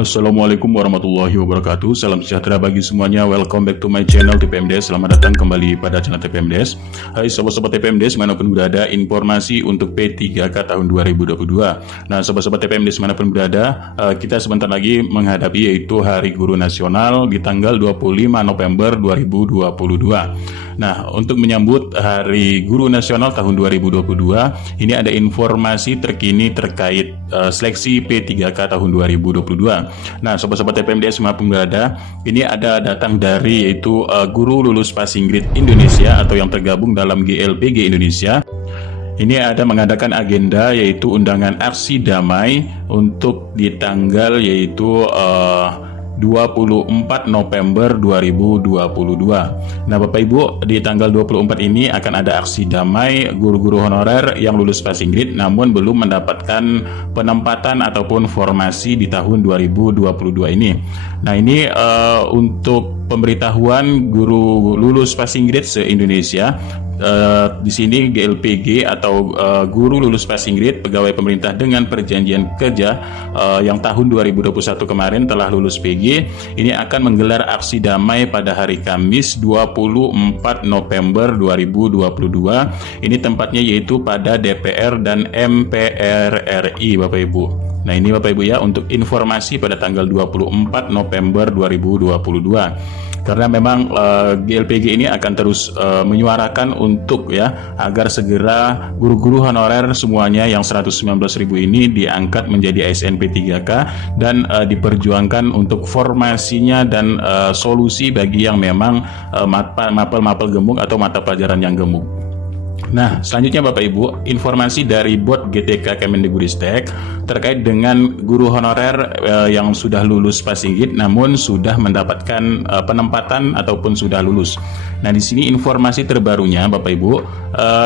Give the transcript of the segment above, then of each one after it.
Assalamualaikum warahmatullahi wabarakatuh. Salam sejahtera bagi semuanya. Welcome back to my channel TPMDes. Selamat datang kembali pada channel TPMDes. Hai sobat-sobat TPMDes manapun berada, informasi untuk P3K tahun 2022. Nah sobat-sobat TPMDes manapun berada, kita sebentar lagi menghadapi yaitu Hari Guru Nasional di tanggal 25 November 2022. Nah untuk menyambut Hari Guru Nasional tahun 2022, ini ada informasi terkini terkait seleksi P3K tahun 2022. Nah, sobat-sobat TPMDes manapun berada, ini ada datang dari yaitu guru lulus passing grade Indonesia atau yang tergabung dalam GLPG Indonesia. Ini ada mengadakan agenda yaitu undangan aksi damai untuk di tanggal yaitu 24 November 2022. Nah Bapak Ibu, di tanggal 24 ini akan ada aksi damai guru-guru honorer yang lulus passing grade namun belum mendapatkan penempatan ataupun formasi di tahun 2022 ini. Nah ini untuk pemberitahuan guru lulus passing grade se-Indonesia. Di sini GLPG atau guru lulus passing grade pegawai pemerintah dengan perjanjian kerja yang tahun 2021 kemarin telah lulus PG ini akan menggelar aksi damai pada hari Kamis 24 November 2022. Ini tempatnya yaitu pada DPR dan MPR RI Bapak Ibu. Nah ini Bapak Ibu ya untuk informasi pada tanggal 24 November 2022. Karena memang GLPG ini akan terus menyuarakan untuk ya agar segera guru-guru honorer semuanya yang 119.000 ini diangkat menjadi ASN P3K dan diperjuangkan untuk formasinya dan solusi bagi yang memang mapel-mapel gemuk atau mata pelajaran yang gemuk. Nah, selanjutnya Bapak Ibu, informasi dari Bot GTK Kemendikbudristek terkait dengan guru honorer yang sudah lulus passing grade namun sudah mendapatkan penempatan ataupun sudah lulus. Nah, di sini informasi terbarunya Bapak Ibu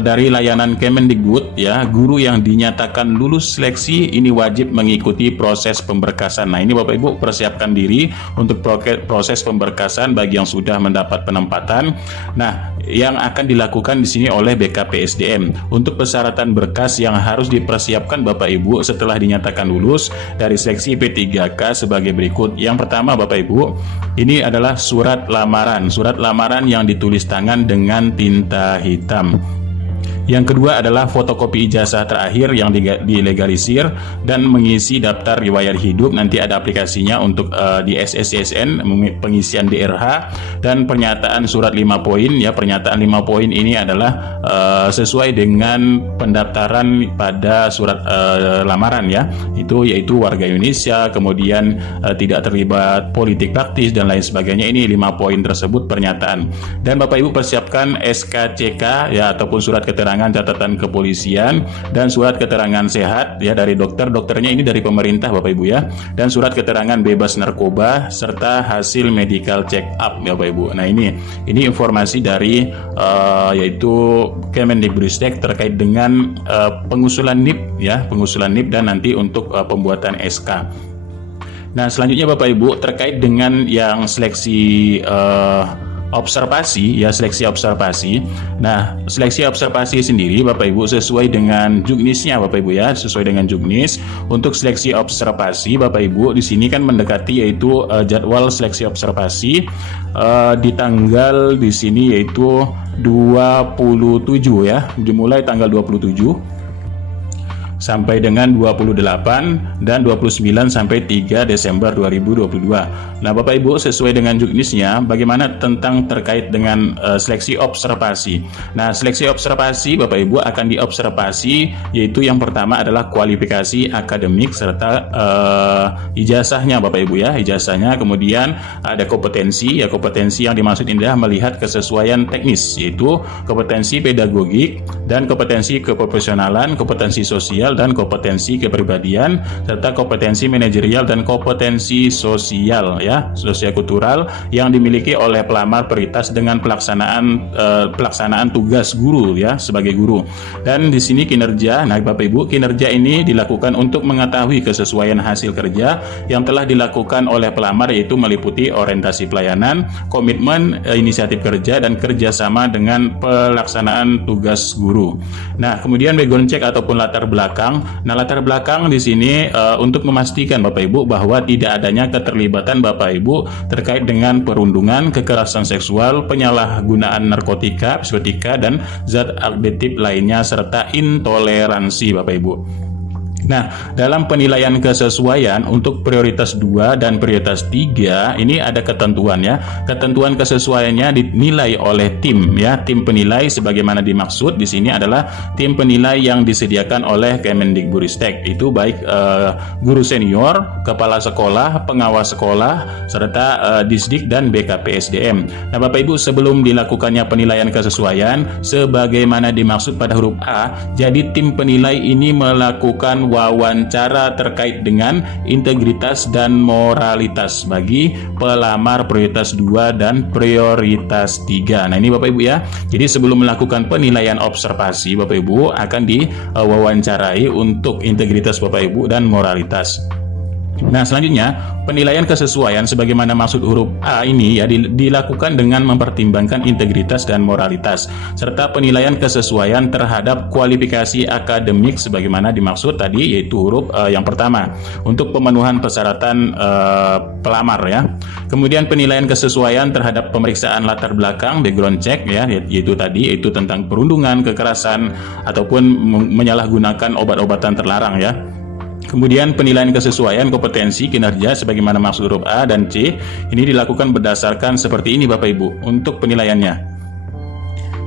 dari layanan Kemendikbud ya, guru yang dinyatakan lulus seleksi ini wajib mengikuti proses pemberkasan. Nah, ini Bapak Ibu persiapkan diri untuk proses pemberkasan bagi yang sudah mendapat penempatan. Nah, yang akan dilakukan di sini oleh BKPSDM untuk persyaratan berkas yang harus dipersiapkan Bapak Ibu setelah dinyatakan lulus dari seleksi P3K sebagai berikut. Yang pertama Bapak Ibu, ini adalah surat lamaran yang ditulis tangan dengan tinta hitam. Yang kedua adalah fotokopi ijazah terakhir yang dilegalisir dan mengisi daftar riwayat hidup. Nanti ada aplikasinya untuk di SSCSN pengisian DRH dan pernyataan surat 5 poin ya. Pernyataan 5 poin ini adalah sesuai dengan pendaftaran pada surat lamaran ya. Itu yaitu warga Indonesia, kemudian tidak terlibat politik praktis dan lain sebagainya. Ini 5 poin tersebut pernyataan. Dan Bapak Ibu persiapkan SKCK ya ataupun surat keterangan catatan kepolisian dan surat keterangan sehat ya dari dokternya ini dari pemerintah Bapak Ibu ya, dan surat keterangan bebas narkoba serta hasil medical check up ya Bapak Ibu. Nah ini informasi dari yaitu Kemendikbudristek terkait dengan pengusulan NIP ya, pengusulan NIP dan nanti untuk pembuatan SK. Nah selanjutnya Bapak Ibu terkait dengan yang seleksi observasi ya, seleksi observasi. Nah, seleksi observasi sendiri Bapak Ibu sesuai dengan juknisnya Bapak Ibu ya, sesuai dengan juknis. Untuk seleksi observasi Bapak Ibu di sini kan mendekati yaitu jadwal seleksi observasi di tanggal di sini yaitu 27 ya, dimulai tanggal 27 sampai dengan 28 dan 29 sampai 3 Desember 2022. Nah Bapak Ibu sesuai dengan juknisnya bagaimana tentang terkait dengan seleksi observasi. Nah seleksi observasi Bapak Ibu akan diobservasi yaitu yang pertama adalah kualifikasi akademik serta ijazahnya Bapak Ibu ya, ijazahnya. Kemudian ada kompetensi ya, kompetensi yang dimaksud ini adalah melihat kesesuaian teknis yaitu kompetensi pedagogik dan kompetensi keprofesionalan, kompetensi sosial dan kompetensi kepribadian serta kompetensi manajerial dan kompetensi sosial ya, sosial-kultural yang dimiliki oleh pelamar prioritas dengan pelaksanaan tugas guru ya sebagai guru. Dan di sini kinerja, nah Bapak Ibu, kinerja ini dilakukan untuk mengetahui kesesuaian hasil kerja yang telah dilakukan oleh pelamar yaitu meliputi orientasi pelayanan, komitmen, inisiatif kerja dan kerjasama dengan pelaksanaan tugas guru. Nah kemudian background check ataupun latar belakang belakang. Nah, latar belakang di sini untuk memastikan Bapak Ibu bahwa tidak adanya keterlibatan Bapak Ibu terkait dengan perundungan, kekerasan seksual, penyalahgunaan narkotika, psikotika, dan zat adiktif lainnya serta intoleransi Bapak Ibu. Nah, dalam penilaian kesesuaian untuk prioritas 2 dan prioritas 3 ini ada ketentuan ya. Ketentuan kesesuaiannya dinilai oleh tim ya. Tim penilai sebagaimana dimaksud di sini adalah tim penilai yang disediakan oleh Kemendikbudristek. Itu baik guru senior, kepala sekolah, pengawas sekolah, serta Disdik dan BKPSDM. Nah, Bapak Ibu, sebelum dilakukannya penilaian kesesuaian sebagaimana dimaksud pada huruf A, jadi tim penilai ini melakukan wawancara terkait dengan integritas dan moralitas bagi pelamar prioritas 2 dan prioritas 3. Nah, ini Bapak Ibu ya. Jadi sebelum melakukan penilaian observasi, Bapak Ibu akan diwawancarai untuk integritas Bapak Ibu dan moralitas. Nah, selanjutnya penilaian kesesuaian sebagaimana maksud huruf A ini ya dilakukan dengan mempertimbangkan integritas dan moralitas serta penilaian kesesuaian terhadap kualifikasi akademik sebagaimana dimaksud tadi, yaitu huruf yang pertama untuk pemenuhan persyaratan pelamar ya. Kemudian penilaian kesesuaian terhadap pemeriksaan latar belakang background check ya, yaitu tentang perundungan, kekerasan ataupun menyalahgunakan obat-obatan terlarang ya. Kemudian penilaian kesesuaian kompetensi kinerja sebagaimana maksud huruf A dan C ini dilakukan berdasarkan seperti ini Bapak Ibu untuk penilaiannya.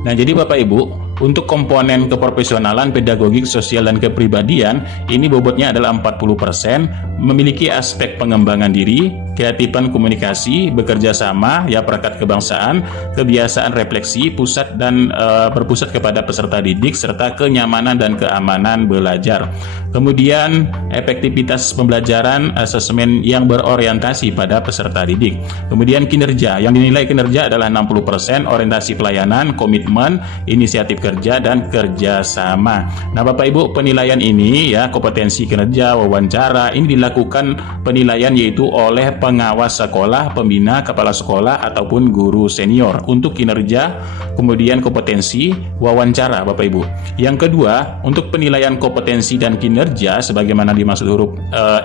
Nah, jadi Bapak Ibu, untuk komponen keprofesionalan, pedagogik, sosial, dan kepribadian ini bobotnya adalah 40%, memiliki aspek pengembangan diri, keaktifan komunikasi, bekerja sama, ya perangkat kebangsaan, kebiasaan refleksi, pusat dan berpusat kepada peserta didik, serta kenyamanan dan keamanan belajar. Kemudian efektivitas pembelajaran, asesmen yang berorientasi pada peserta didik. Kemudian kinerja, yang dinilai kinerja adalah 60%, orientasi pelayanan, komitmen, inisiatif kerja, dan kerjasama. Nah, Bapak Ibu, penilaian ini ya, kompetensi kinerja, wawancara, ini dilakukan penilaian yaitu oleh pengawas sekolah, pembina, kepala sekolah, ataupun guru senior untuk kinerja, kemudian kompetensi, wawancara Bapak Ibu. Yang kedua, untuk penilaian kompetensi dan kinerja sebagaimana dimaksud huruf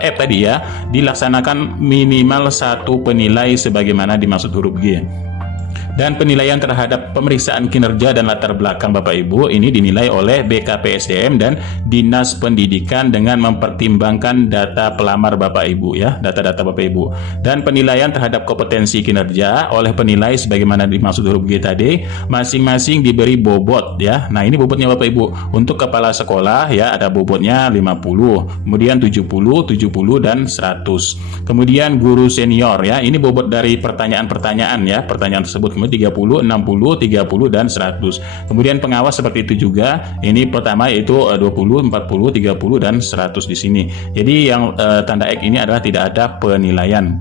F tadi ya, dilaksanakan minimal 1 penilai sebagaimana dimaksud huruf G. Dan penilaian terhadap pemeriksaan kinerja dan latar belakang Bapak Ibu ini dinilai oleh BKPSDM dan Dinas Pendidikan dengan mempertimbangkan data pelamar Bapak Ibu ya, data-data Bapak Ibu. Dan penilaian terhadap kompetensi kinerja oleh penilai sebagaimana dimaksud huruf G tadi, masing-masing diberi bobot ya. Nah, ini bobotnya Bapak Ibu. Untuk kepala sekolah ya ada bobotnya 50, kemudian 70, 70 dan 100. Kemudian guru senior ya, ini bobot dari pertanyaan-pertanyaan ya, pertanyaan tersebut 30, 60, 30 dan 100. Kemudian pengawas seperti itu juga. Ini pertama yaitu 20, 40, 30 dan 100 di sini. Jadi yang tanda X ini adalah tidak ada penilaian.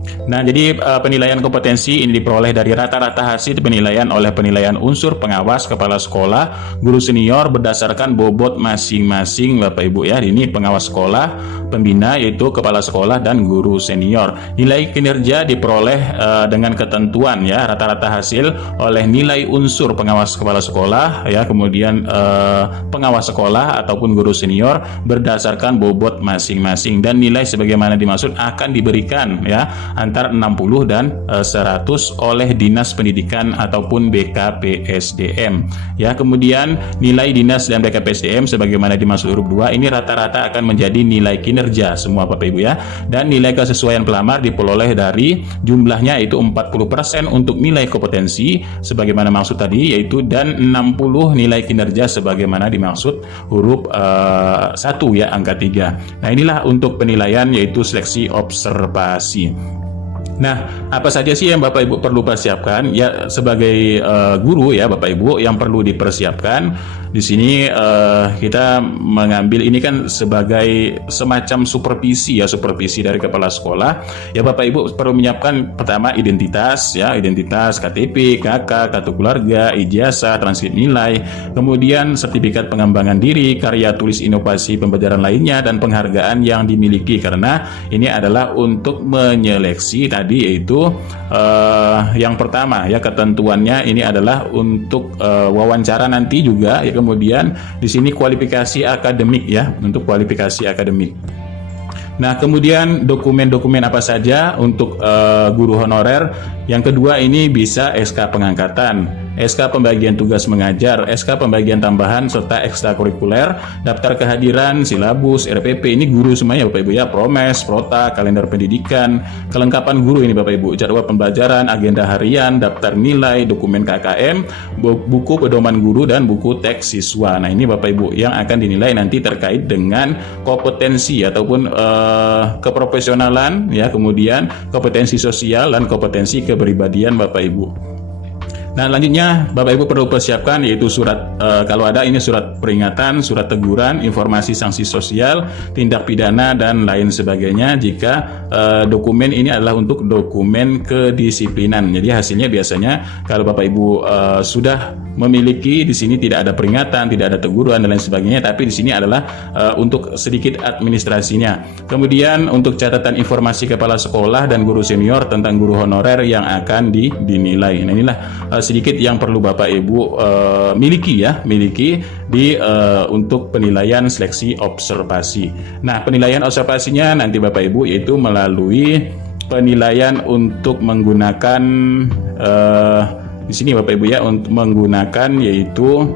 Nah, jadi penilaian kompetensi ini diperoleh dari rata-rata hasil penilaian oleh penilaian unsur pengawas, kepala sekolah, guru senior berdasarkan bobot masing-masing Bapak Ibu ya. Ini pengawas sekolah, pembina yaitu kepala sekolah dan guru senior. Nilai kinerja diperoleh dengan ketentuan ya, rata-rata hasil oleh nilai unsur pengawas kepala sekolah ya, kemudian pengawas sekolah ataupun guru senior berdasarkan bobot masing-masing, dan nilai sebagaimana dimaksud akan diberikan ya antara 60 dan 100 oleh Dinas Pendidikan ataupun BKPSDM ya. Kemudian nilai Dinas dan BKPSDM sebagaimana dimaksud huruf 2 ini rata-rata akan menjadi nilai kinerja semua Bapak Ibu ya. Dan nilai kesesuaian pelamar diperoleh dari jumlahnya yaitu 40% untuk nilai kompetensi sebagaimana maksud tadi yaitu, dan 60 nilai kinerja sebagaimana dimaksud huruf 1 ya, angka 3. Nah, inilah untuk penilaian yaitu seleksi observasi. Nah, apa saja sih yang Bapak Ibu perlu persiapkan ya sebagai guru ya Bapak Ibu yang perlu dipersiapkan di sini. Kita mengambil ini kan sebagai semacam supervisi ya, supervisi dari kepala sekolah ya. Bapak Ibu perlu menyiapkan pertama identitas ya, identitas KTP, KK, kartu keluarga, ijazah, transkrip nilai, kemudian sertifikat pengembangan diri, karya tulis inovasi pembelajaran lainnya, dan penghargaan yang dimiliki, karena ini adalah untuk menyeleksi tadi yaitu yang pertama ya, ketentuannya ini adalah untuk wawancara nanti juga ya kemudian di sini kualifikasi akademik ya, untuk kualifikasi akademik. Nah, kemudian dokumen-dokumen apa saja untuk guru honorer? Yang kedua ini bisa SK pengangkatan, SK pembagian tugas mengajar, SK pembagian tambahan serta ekstrakurikuler, daftar kehadiran, silabus, RPP. Ini guru semuanya Bapak Ibu ya, promes, prota, kalender pendidikan, kelengkapan guru ini Bapak Ibu, jadwal pembelajaran, agenda harian, daftar nilai, dokumen KKM, buku pedoman guru dan buku teks siswa. Nah, ini Bapak Ibu yang akan dinilai nanti terkait dengan kompetensi ataupun keprofesionalan ya, kemudian kompetensi sosial dan kompetensi kepribadian Bapak Ibu. Nah, selanjutnya Bapak Ibu perlu persiapkan yaitu surat kalau ada ini surat peringatan, surat teguran, informasi sanksi sosial, tindak pidana dan lain sebagainya jika dokumen ini adalah untuk dokumen kedisiplinan. Jadi hasilnya biasanya kalau Bapak Ibu sudah memiliki, di sini tidak ada peringatan, tidak ada teguran dan lain sebagainya, tapi di sini adalah untuk sedikit administrasinya. Kemudian untuk catatan informasi kepala sekolah dan guru senior tentang guru honorer yang akan dinilai. Nah, inilah sedikit yang perlu Bapak Ibu miliki di untuk penilaian seleksi observasi. Nah, penilaian observasinya nanti Bapak Ibu yaitu melalui penilaian untuk menggunakan di sini Bapak Ibu ya, untuk menggunakan yaitu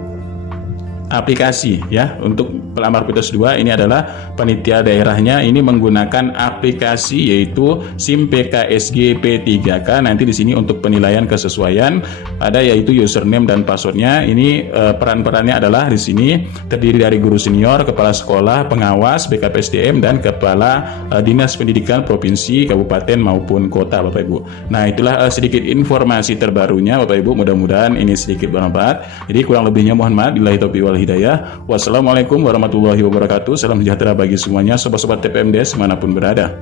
aplikasi ya. Untuk pelamar P2 ini adalah panitia daerahnya ini menggunakan aplikasi yaitu SIM PKSG P3K. Nanti di sini untuk penilaian kesesuaian ada yaitu username dan passwordnya. Ini peran-perannya adalah di sini terdiri dari guru senior, kepala sekolah, pengawas, BKPSDM dan kepala dinas pendidikan provinsi, kabupaten maupun kota Bapak Ibu. Nah, itulah sedikit informasi terbarunya Bapak Ibu. Mudah-mudahan ini sedikit bermanfaat. Jadi kurang lebihnya mohon maaf. Billahi taufiq wal hidayah. Wassalamualaikum warahmatullahi wabarakatuh. Salam sejahtera bagi semuanya, sobat-sobat TPMDes manapun berada.